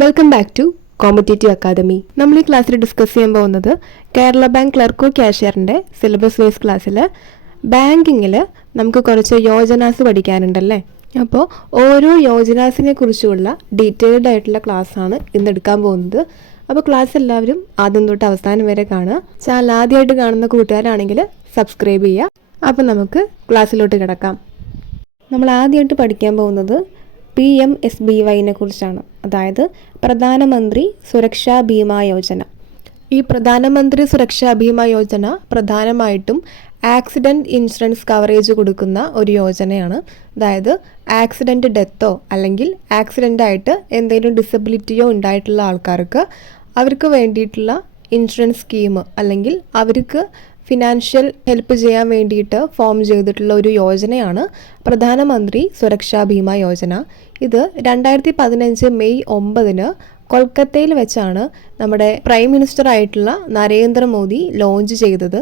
Welcome back to competitive academy. നമ്മൾ ഈ ക്ലാസ്സിൽ ഡിസ്കസ് ചെയ്യാൻ പോകുന്നത് കേരള ബാങ്ക് ക്ലർക്കോ ക്യാഷ്യറിൻ്റെ സിലബസ് വൈസ് ക്ലാസ്സിൽ ബാങ്കിങ്ങിൽ നമുക്ക് കുറച്ച് യോജനാസ് പഠിക്കാനുണ്ടല്ലേ. അപ്പോൾ ഓരോ യോജനാസിനെ കുറിച്ചുള്ള ഡീറ്റെയിൽഡ് ആയിട്ടുള്ള ക്ലാസ്സാണ് ഇന്ന് എടുക്കാൻ പോകുന്നത്. അപ്പോൾ ക്ലാസ് എല്ലാവരും ആദ്യം തൊട്ട് അവസാനം വരെ കാണുക. ചാനൽ ആദ്യമായിട്ട് കാണുന്ന കൂട്ടുകാരാണെങ്കിൽ സബ്സ്ക്രൈബ് ചെയ്യുക. അപ്പോൾ നമുക്ക് ക്ലാസ്സിലോട്ട് കിടക്കാം. നമ്മൾ ആദ്യമായിട്ട് പഠിക്കാൻ പോകുന്നത് PMSBYനെ കുറിച്ചാണ്, അതായത് പ്രധാനമന്ത്രി സുരക്ഷാ ബീമാ യോജന. ഈ പ്രധാനമന്ത്രി സുരക്ഷാ ബീമാ യോജന പ്രധാനമായിട്ടും ആക്സിഡൻറ്റ് ഇൻഷുറൻസ് കവറേജ് കൊടുക്കുന്ന ഒരു യോജനയാണ്. അതായത് ആക്സിഡൻറ്റ് ഡെത്തോ അല്ലെങ്കിൽ ആക്സിഡൻ്റായിട്ട് എന്തെങ്കിലും ഡിസബിലിറ്റിയോ ഉണ്ടായിട്ടുള്ള ആൾക്കാർക്ക് അവർക്ക് വേണ്ടിയിട്ടുള്ള ഇൻഷുറൻസ് സ്കീം അല്ലെങ്കിൽ അവർക്ക് ഫിനാൻഷ്യൽ ഹെൽപ്പ് ചെയ്യാൻ വേണ്ടിയിട്ട് ഫോം ചെയ്തിട്ടുള്ള ഒരു യോജനയാണ് പ്രധാനമന്ത്രി സുരക്ഷാ ബീമാ യോജന. ഇത് 2015 മെയ് 9 കൊൽക്കത്തയിൽ വെച്ചാണ് നമ്മുടെ പ്രൈം മിനിസ്റ്റർ ആയിട്ടുള്ള നരേന്ദ്രമോദി ലോഞ്ച് ചെയ്തത്.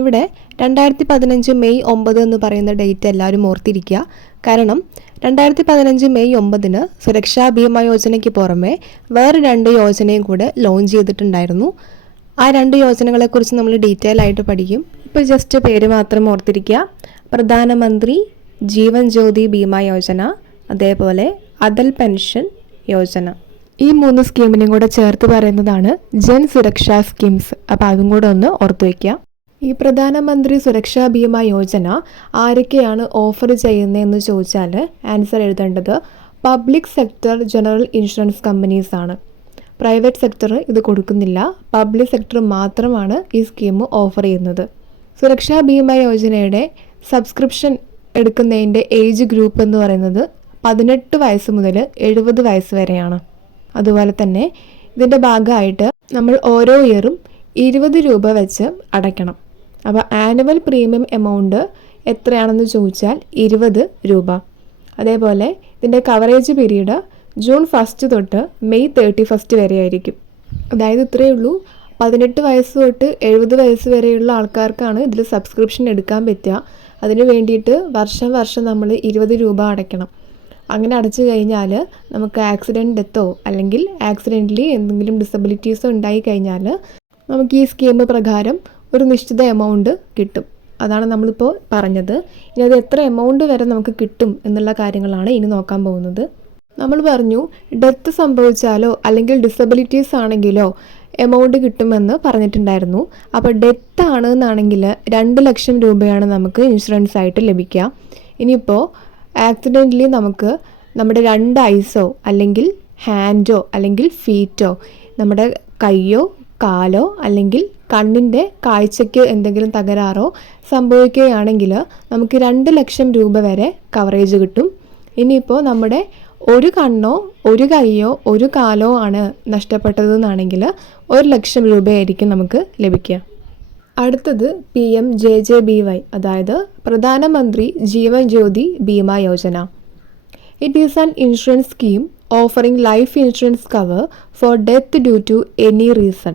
ഇവിടെ 2015 മെയ് 9 എന്ന് പറയുന്ന ഡേറ്റ് എല്ലാവരും ഓർത്തിരിക്കുക. കാരണം 2015 മെയ് 9 സുരക്ഷാ ബീമാ യോജനയ്ക്ക് പുറമെ വേറെ 2 യോജനയും കൂടെ ലോഞ്ച് ചെയ്തിട്ടുണ്ടായിരുന്നു. ആ 2 യോജനകളെക്കുറിച്ച് നമ്മൾ ഡീറ്റെയിൽ ആയിട്ട് പഠിക്കും. ഇപ്പോൾ ജസ്റ്റ് പേര് മാത്രം ഓർത്തിരിക്കുക. പ്രധാനമന്ത്രി ജീവൻ ജ്യോതി ബീമാ യോജന, അതേപോലെ അടൽ പെൻഷൻ യോജന. ഈ 3 സ്കീമിനും കൂടെ ചേർത്ത് പറയുന്നതാണ് ജൻ സുരക്ഷാ സ്കീംസ്. അപ്പോൾ അതും കൂടെ ഒന്ന് ഓർത്തു വയ്ക്കുക. ഈ പ്രധാനമന്ത്രി സുരക്ഷാ ബീമാ യോജന ആരൊക്കെയാണ് ഓഫർ ചെയ്യുന്നതെന്ന് ചോദിച്ചാൽ ആൻസർ എഴുതേണ്ടത് public sector general insurance companies ആണ്. പ്രൈവറ്റ് സെക്ടർ ഇത് കൊടുക്കുന്നില്ല, പബ്ലിക് സെക്ടർ മാത്രമാണ് ഈ സ്കീം ഓഫർ ചെയ്യുന്നത്. സുരക്ഷാ ബീമാ യോജനയുടെ സബ്സ്ക്രിപ്ഷൻ എടുക്കുന്നതിൻ്റെ ഏജ് ഗ്രൂപ്പ് എന്ന് പറയുന്നത് 18 വയസ്സ് മുതൽ 70 വയസ്സ് വരെയാണ്. അതുപോലെ തന്നെ ഇതിൻ്റെ ഭാഗമായിട്ട് നമ്മൾ ഓരോ ഇയറും 20 രൂപ വെച്ച് അടയ്ക്കണം. അപ്പോൾ ആനുവൽ പ്രീമിയം എമൗണ്ട് എത്രയാണെന്ന് ചോദിച്ചാൽ 20 രൂപ. അതേപോലെ ഇതിൻ്റെ കവറേജ് പീരീഡ് ജൂൺ 1 തൊട്ട് മെയ് 31 വരെ ആയിരിക്കും. അതായത് ഇത്രയേ ഉള്ളൂ, 18 വയസ്സ് തൊട്ട് 70 വയസ്സ് വരെയുള്ള ആൾക്കാർക്കാണ് ഇതിൽ സബ്സ്ക്രിപ്ഷൻ എടുക്കാൻ പറ്റുക. അതിന് വേണ്ടിയിട്ട് വർഷം നമ്മൾ 20 രൂപ അടയ്ക്കണം. അങ്ങനെ അടച്ചു കഴിഞ്ഞാൽ നമുക്ക് ആക്സിഡൻറ്റ് ഡെത്തോ അല്ലെങ്കിൽ ആക്സിഡൻ്റലി എന്തെങ്കിലും ഡിസബിലിറ്റീസോ ഉണ്ടായി കഴിഞ്ഞാൽ നമുക്ക് ഈ സ്കീം പ്രകാരം ഒരു നിശ്ചിത എമൗണ്ട് കിട്ടും. അതാണ് നമ്മളിപ്പോൾ പറഞ്ഞത്. ഇനി അത് എത്ര എമൗണ്ട് വരെ നമുക്ക് കിട്ടും എന്നുള്ള കാര്യങ്ങളാണ് ഇനി നോക്കാൻ പോകുന്നത്. നമ്മൾ പറഞ്ഞു ഡെത്ത് സംഭവിച്ചാലോ അല്ലെങ്കിൽ ഡിസബിലിറ്റീസ് ആണെങ്കിലോ എമൗണ്ട് കിട്ടുമെന്ന് പറഞ്ഞിട്ടുണ്ടായിരുന്നു. അപ്പോൾ ഡെത്ത് ആണെന്നാണെങ്കിൽ 2 ലക്ഷം രൂപയാണ് നമുക്ക് ഇൻഷുറൻസ് ആയിട്ട് ലഭിക്കുക. ഇനിയിപ്പോൾ ആക്സിഡൻ്റലി നമുക്ക് നമ്മുടെ 2 ഐസോ അല്ലെങ്കിൽ ഹാൻഡോ അല്ലെങ്കിൽ ഫീറ്റോ, നമ്മുടെ കയ്യോ കാലോ അല്ലെങ്കിൽ കണ്ണിൻ്റെ കാഴ്ചയ്ക്ക് എന്തെങ്കിലും തകരാറോ സംഭവിക്കുകയാണെങ്കിൽ നമുക്ക് 2 ലക്ഷം രൂപ വരെ കവറേജ് കിട്ടും. ഇനിയിപ്പോൾ നമ്മുടെ ഒരു കണ്ണോ ഒരു കൈയോ ഒരു കാലോ ആണ് നഷ്ടപ്പെട്ടതെന്നാണെങ്കിൽ 1 ലക്ഷം രൂപയായിരിക്കും നമുക്ക് ലഭിക്കുക. അടുത്തത് PMJJBY, അതായത് Pradhanmantri Jeevan Jyoti Bima Yojana. It is an insurance scheme offering life insurance cover for death due to any reason.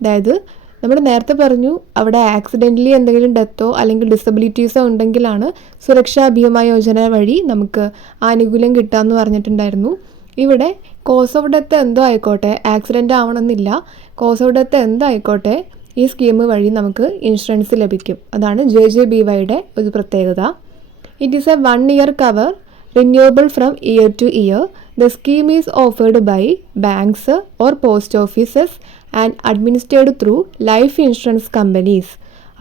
അതായത് നമ്മൾ നേരത്തെ പറഞ്ഞു അവിടെ ആക്സിഡൻ്റലി എന്തെങ്കിലും ഡെത്തോ അല്ലെങ്കിൽ ഡിസബിലിറ്റീസോ ഉണ്ടെങ്കിലാണ് സുരക്ഷാ ബീമാ യോജന വഴി നമുക്ക് ആനുകൂല്യം കിട്ടാമെന്ന് പറഞ്ഞിട്ടുണ്ടായിരുന്നു. ഇവിടെ കോസ് ഓഫ് ഡെത്ത് എന്തോ ആയിക്കോട്ടെ, ആക്സിഡൻ്റ് ആവണമെന്നില്ല, കോസ് ഓഫ് ഡെത്ത് എന്തോ ആയിക്കോട്ടെ ഈ സ്കീം വഴി നമുക്ക് ഇൻഷുറൻസ് ലഭിക്കും. അതാണ് JJBYയുടെ ഒരു പ്രത്യേകത. It is A 1 year cover renewable from year to year. The scheme is offered by banks or post offices and administered through life insurance companies.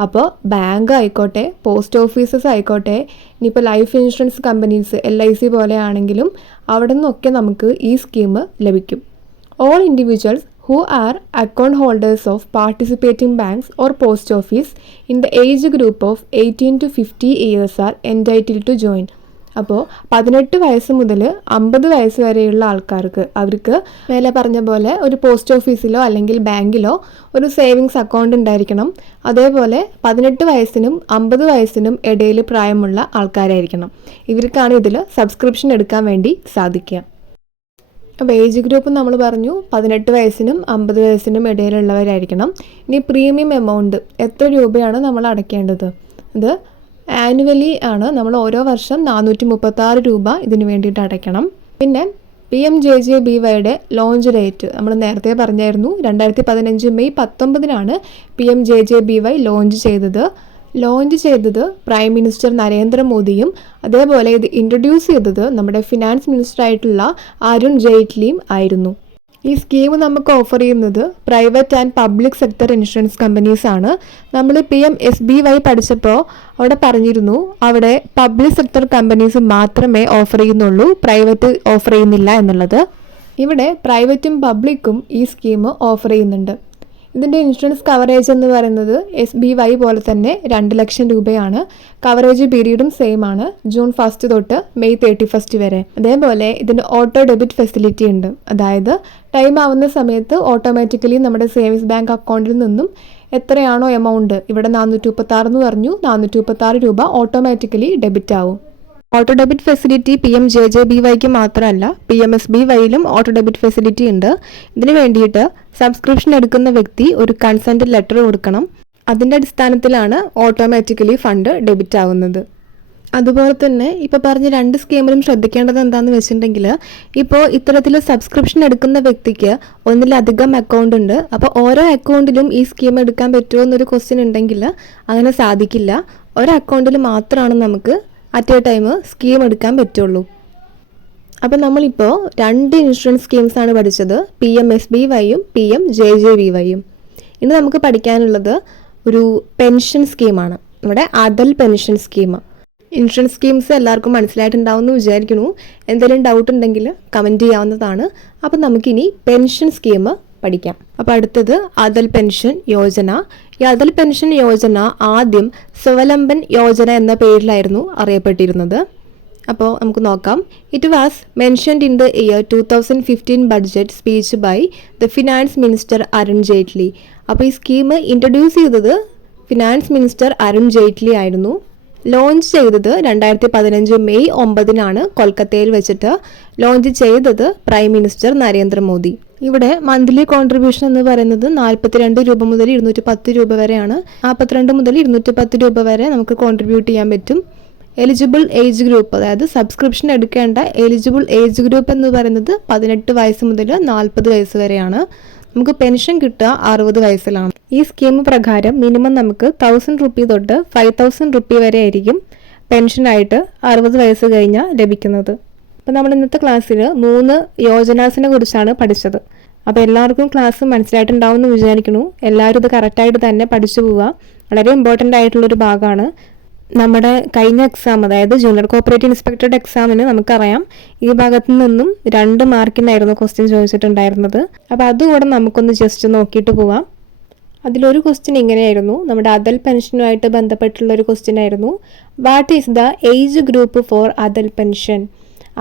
അപ്പോൾ ബാങ്ക് ആയിക്കോട്ടെ, പോസ്റ്റ് ഓഫീസസ് ആയിക്കോട്ടെ, ഇനിയിപ്പോൾ ലൈഫ് ഇൻഷുറൻസ് കമ്പനീസ് LIC പോലെ ആണെങ്കിലും അവിടെ നിന്നൊക്കെ നമുക്ക് ഈ സ്കീം ലഭിക്കും. All individuals who are account holders of participating banks or post office in the age group of 18 to 50 years are entitled to join. അപ്പോൾ 18 വയസ്സ് മുതൽ 50 വയസ്സ് വരെയുള്ള ആൾക്കാർക്ക് അവർക്ക് മേലെ പറഞ്ഞ പോലെ ഒരു പോസ്റ്റ് ഓഫീസിലോ അല്ലെങ്കിൽ ബാങ്കിലോ ഒരു സേവിങ്സ് അക്കൗണ്ട് ഉണ്ടായിരിക്കണം. അതേപോലെ 18 വയസ്സിനും 50 വയസ്സിനും ഇടയിൽ പ്രായമുള്ള ആൾക്കാരായിരിക്കണം. ഇവർക്കാണ് ഇതിൽ സബ്സ്ക്രിപ്ഷൻ എടുക്കാൻ വേണ്ടി സാധിക്കുക. അപ്പോൾ ഏജ് ഗ്രൂപ്പ് നമ്മൾ പറഞ്ഞു 18 വയസ്സിനും 50 വയസ്സിനും ഇടയിലുള്ളവരായിരിക്കണം. ഇനി പ്രീമിയം എമൗണ്ട് എത്ര രൂപയാണ് നമ്മൾ അടയ്ക്കേണ്ടത്? ഇത് ആനുവലി ആണ്. നമ്മൾ ഓരോ വർഷം 436 രൂപ ഇതിന് വേണ്ടിയിട്ട് അടയ്ക്കണം. പിന്നെ PMJJBYയുടെ ലോഞ്ച് ഡേറ്റ് നമ്മൾ നേരത്തെ പറഞ്ഞായിരുന്നു. 2015 മെയ് 19 PMJJBY ലോഞ്ച് ചെയ്തത് പ്രൈം മിനിസ്റ്റർ നരേന്ദ്രമോദിയും അതേപോലെ ഇത് ഇൻട്രൊഡ്യൂസ് ചെയ്തത് നമ്മുടെ ഫിനാൻസ് മിനിസ്റ്റർ ആയിട്ടുള്ള അരുൺ ജെയ്റ്റ്ലിയും ആയിരുന്നു. ഈ സ്കീം നമുക്ക് ഓഫർ ചെയ്യുന്നത് private and public sector insurance companies ആണ്. നമ്മൾ PMSBY പഠിച്ചപ്പോൾ അവിടെ പറഞ്ഞിരുന്നു അവിടെ പബ്ലിക് സെക്ടർ കമ്പനീസ് മാത്രമേ ഓഫർ ചെയ്യുന്നുള്ളൂ, പ്രൈവറ്റ് ഓഫർ ചെയ്യുന്നില്ല എന്നുള്ളത്. ഇവിടെ പ്രൈവറ്റും പബ്ലിക്കും ഈ സ്കീം ഓഫർ ചെയ്യുന്നുണ്ട്. ഇതിൻ്റെ ഇൻഷുറൻസ് കവറേജ് എന്ന് പറയുന്നത് SBY പോലെ തന്നെ 2 ലക്ഷം രൂപയാണ്. കവറേജ് പീരീഡും സെയിം ആണ്, ജൂൺ 1 തൊട്ട് മെയ് 31 വരെ. അതേപോലെ ഇതിന് ഓട്ടോ ഡെബിറ്റ് ഫെസിലിറ്റി ഉണ്ട്. അതായത് ടൈം ആവുന്ന സമയത്ത് ഓട്ടോമാറ്റിക്കലി നമ്മുടെ സേവിങ്സ് ബാങ്ക് അക്കൗണ്ടിൽ നിന്നും എത്രയാണോ എമൗണ്ട്, ഇവിടെ 436 എന്ന് പറഞ്ഞു, 436 രൂപ ഓട്ടോമാറ്റിക്കലി ഡെബിറ്റ് ആവും. ഓട്ടോ ഡെബിറ്റ് ഫെസിലിറ്റി PMJJBYക്ക് മാത്രമല്ല PMSBYയിലും ഓട്ടോ ഡെബിറ്റ് ഫെസിലിറ്റി ഉണ്ട്. ഇതിന് വേണ്ടിയിട്ട് സബ്സ്ക്രിപ്ഷൻ എടുക്കുന്ന വ്യക്തി ഒരു കൺസെൻറ്റ് ലെറ്റർ കൊടുക്കണം. അതിൻ്റെ അടിസ്ഥാനത്തിലാണ് ഓട്ടോമാറ്റിക്കലി ഫണ്ട് ഡെബിറ്റ് ആവുന്നത്. അതുപോലെ തന്നെ ഇപ്പോൾ പറഞ്ഞ 2 സ്കീമിലും ശ്രദ്ധിക്കേണ്ടത് എന്താണെന്ന് വെച്ചിട്ടുണ്ടെങ്കിൽ, ഇപ്പോൾ ഇത്തരത്തിൽ സബ്സ്ക്രിപ്ഷൻ എടുക്കുന്ന വ്യക്തിക്ക് ഒന്നിലധികം അക്കൗണ്ട് ഉണ്ട്. അപ്പോൾ ഓരോ അക്കൗണ്ടിലും ഈ സ്കീം എടുക്കാൻ പറ്റുമോ എന്നൊരു ക്വസ്റ്റ്യൻ ഉണ്ടെങ്കിൽ അങ്ങനെ സാധിക്കില്ല. ഒരു അക്കൗണ്ടിൽ മാത്രമാണ് നമുക്ക് അറ്റ് എ ടൈം സ്കീം എടുക്കാൻ പറ്റുള്ളൂ. അപ്പോൾ നമ്മളിപ്പോൾ 2 ഇൻഷുറൻസ് സ്കീംസാണ് പഠിച്ചത്, PMSBYയും PMJJBYയും. ഇനി നമുക്ക് പഠിക്കാനുള്ളത് ഒരു പെൻഷൻ സ്കീമാണ്, നമ്മുടെ Atal pension scheme. Insurance schemes എല്ലാവർക്കും മനസ്സിലായിട്ടുണ്ടാവും എന്ന് വിചാരിക്കുന്നു. എന്തെങ്കിലും ഡൗട്ട് ഉണ്ടെങ്കിൽ കമൻറ്റ് ചെയ്യാവുന്നതാണ്. അപ്പോൾ നമുക്കിനി പെൻഷൻ സ്കീം പഠിക്കാം. അപ്പോൾ അടുത്തത് അടൽ പെൻഷൻ യോജന. ഈ അടൽ പെൻഷൻ യോജന ആദ്യം സ്വാവലംബൻ യോജന എന്ന പേരിലായിരുന്നു അറിയപ്പെട്ടിരുന്നത്. അപ്പോൾ നമുക്ക് നോക്കാം. It was mentioned in the year 2015 budget speech by the finance minister Arun Jaitley. അപ്പോൾ ഈ സ്കീം ഇൻട്രൊഡ്യൂസ് ചെയ്തത് ഫിനാൻസ് മിനിസ്റ്റർ അരുൺ ജെയ്റ്റ്ലി ആയിരുന്നു. ലോഞ്ച് ചെയ്തത് 2015 മെയ് 9 കൊൽക്കത്തയിൽ വെച്ചിട്ട് ലോഞ്ച് ചെയ്തത് പ്രൈം മിനിസ്റ്റർ നരേന്ദ്രമോദി. ഇവിടെ മന്ത്ലി കോൺട്രിബ്യൂഷൻ എന്ന് പറയുന്നത് 42 രൂപ മുതൽ 210 രൂപ വരെയാണ്. 42 മുതൽ 210 രൂപ വരെ നമുക്ക് കോൺട്രിബ്യൂട്ട് ചെയ്യാൻ പറ്റും. എലിജിബിൾ ഏജ് ഗ്രൂപ്പ്, അതായത് സബ്സ്ക്രിപ്ഷൻ എടുക്കേണ്ട എലിജിബിൾ ഏജ് ഗ്രൂപ്പ് എന്ന് പറയുന്നത് 18 വയസ്സ് മുതൽ 40 വയസ്സ് വരെയാണ്. നമുക്ക് പെൻഷൻ കിട്ടുക 60 വയസ്സിലാണ്. ഈ സ്കീം പ്രകാരം മിനിമം നമുക്ക് 1000 റുപ്പി തൊട്ട് 5000 റുപ്പി വരെ ആയിരിക്കും പെൻഷനായിട്ട് 60 വയസ്സ് കഴിഞ്ഞാൽ ലഭിക്കുന്നത്. അപ്പോൾ നമ്മൾ ഇന്നത്തെ ക്ലാസ്സിൽ 3 യോജനാസിനെ കുറിച്ചാണ് പഠിച്ചത്. അപ്പോൾ എല്ലാവർക്കും ക്ലാസ് മനസ്സിലായിട്ടുണ്ടാവും എന്ന് വിചാരിക്കുന്നു. എല്ലാവരും ഇത് കറക്റ്റായിട്ട് തന്നെ പഠിച്ചു പോവുക. വളരെ ഇമ്പോർട്ടൻ്റ് ആയിട്ടുള്ളൊരു ഭാഗമാണ്. നമ്മുടെ കഴിഞ്ഞ എക്സാം, അതായത് ജൂനിയർ കോപ്പറേറ്റീവ് ഇൻസ്പെക്ടറുടെ എക്സാമിന് നമുക്കറിയാം ഈ ഭാഗത്തു നിന്നും 2 മാർക്കിനായിരുന്നു ക്വസ്റ്റ്യൻ ചോദിച്ചിട്ടുണ്ടായിരുന്നത്. അപ്പോൾ അതുകൂടെ നമുക്കൊന്ന് ജസ്റ്റ് നോക്കിയിട്ട് പോവാം. അതിലൊരു ക്വസ്റ്റ്യൻ ഇങ്ങനെയായിരുന്നു, നമ്മുടെ അടൽ പെൻഷനുമായിട്ട് ബന്ധപ്പെട്ടുള്ള ഒരു ക്വസ്റ്റ്യൻ ആയിരുന്നു. What is the age group for Atal pension?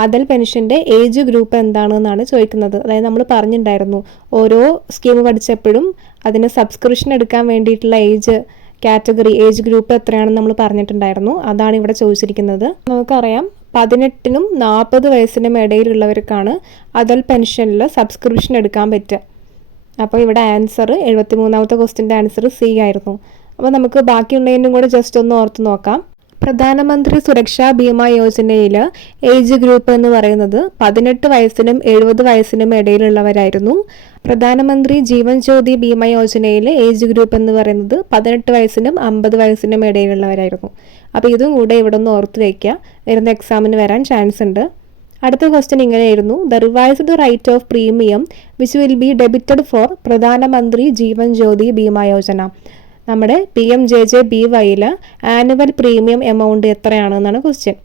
Atal പെൻഷൻ്റെ ഏജ് ഗ്രൂപ്പ് എന്താണെന്നാണ് ചോദിക്കുന്നത്. അതായത് നമ്മൾ പറഞ്ഞിട്ടുണ്ടായിരുന്നു ഓരോ സ്കീം പഠിച്ചപ്പോഴും അതിന് സബ്സ്ക്രിപ്ഷൻ എടുക്കാൻ വേണ്ടിയിട്ടുള്ള ഏജ് കാറ്റഗറി, ഏജ് ഗ്രൂപ്പ് എത്രയാണെന്ന് നമ്മൾ പറഞ്ഞിട്ടുണ്ടായിരുന്നു. അതാണ് ഇവിടെ ചോദിച്ചിരിക്കുന്നത്. നമുക്കറിയാം 18നും 40 വയസ്സിനും ഇടയിലുള്ളവർക്കാണ് അടൽ പെൻഷനിൽ സബ്സ്ക്രിപ്ഷൻ എടുക്കാൻ പറ്റുക. അപ്പോൾ ഇവിടെ ആൻസർ 73ാമത്തെ ക്വസ്റ്റ്യൻ്റെ ആൻസർ C ആയിരുന്നു. അപ്പോൾ നമുക്ക് ബാക്കിയുള്ളതിനും കൂടെ ജസ്റ്റ് ഒന്ന് ഓർത്ത് നോക്കാം. പ്രധാനമന്ത്രി സുരക്ഷാ ബീമ യോജനയിൽ ഏജ് ഗ്രൂപ്പ് എന്ന് പറയുന്നത് 18 വയസ്സിനും 70 വയസ്സിനും ഇടയിലുള്ളവരായിരുന്നു. പ്രധാനമന്ത്രി ജീവൻ ജ്യോതി ബീമ യോജനയിലെ ഏജ് ഗ്രൂപ്പ് എന്ന് പറയുന്നത് 18 വയസ്സിനും 50 വയസ്സിനും ഇടയിലുള്ളവരായിരുന്നു. അപ്പോൾ ഇതും കൂടെ ഇവിടെ ഒന്ന് ഓർത്ത് വയ്ക്കുക, വരുന്ന എക്സാമിന് വരാൻ ചാൻസ് ഉണ്ട്. അടുത്ത ക്വസ്റ്റ്യൻ ഇങ്ങനെയായിരുന്നു, the revised right of premium which will be debited for Pradhan Mantri Jeevan Jyoti Bima Yojana. നമ്മുടെ PMJJBYയിൽ ആനുവൽ പ്രീമിയം എമൗണ്ട് എത്രയാണെന്നാണ് ക്വസ്റ്റ്യൻ.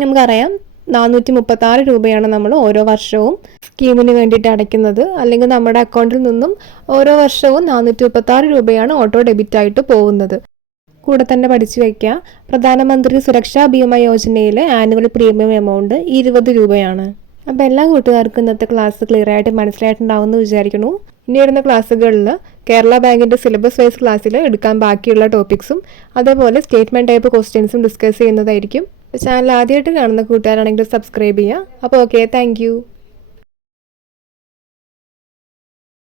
നമുക്കറിയാം 436 രൂപയാണ് നമ്മൾ ഓരോ വർഷവും സ്കീമിന് വേണ്ടിയിട്ട് അടയ്ക്കുന്നത്. അല്ലെങ്കിൽ നമ്മുടെ അക്കൗണ്ടിൽ നിന്നും ഓരോ വർഷവും 436 രൂപയാണ് ഓട്ടോ ഡെബിറ്റ് ആയിട്ട് പോകുന്നത്. കൂടെ തന്നെ പഠിച്ചു വയ്ക്കുക, പ്രധാനമന്ത്രി സുരക്ഷാ ബീമ യോജനയിലെ ആനുവൽ പ്രീമിയം എമൗണ്ട് 20 രൂപയാണ്. അപ്പോൾ എല്ലാ കൂട്ടുകാർക്കും ഇന്നത്തെ ക്ലാസ് ക്ലിയർ ആയിട്ട് മനസ്സിലായിട്ടുണ്ടാവുമെന്ന് വിചാരിക്കുന്നു. ഇനി വരുന്ന ക്ലാസ്സുകളിൽ കേരള ബാങ്കിൻ്റെ സിലബസ് വൈസ് ക്ലാസ്സിൽ എടുക്കാൻ ബാക്കിയുള്ള ടോപ്പിക്സും അതേപോലെ സ്റ്റേറ്റ്മെൻറ്റ് ടൈപ്പ് ക്വസ്റ്റ്യൻസും ഡിസ്കസ് ചെയ്യുന്നതായിരിക്കും. ചാനൽ ആദ്യമായിട്ട് കാണുന്ന കൂട്ടുകാരാണെങ്കിൽ സബ്സ്ക്രൈബ് ചെയ്യുക. അപ്പോൾ ഓക്കെ, താങ്ക്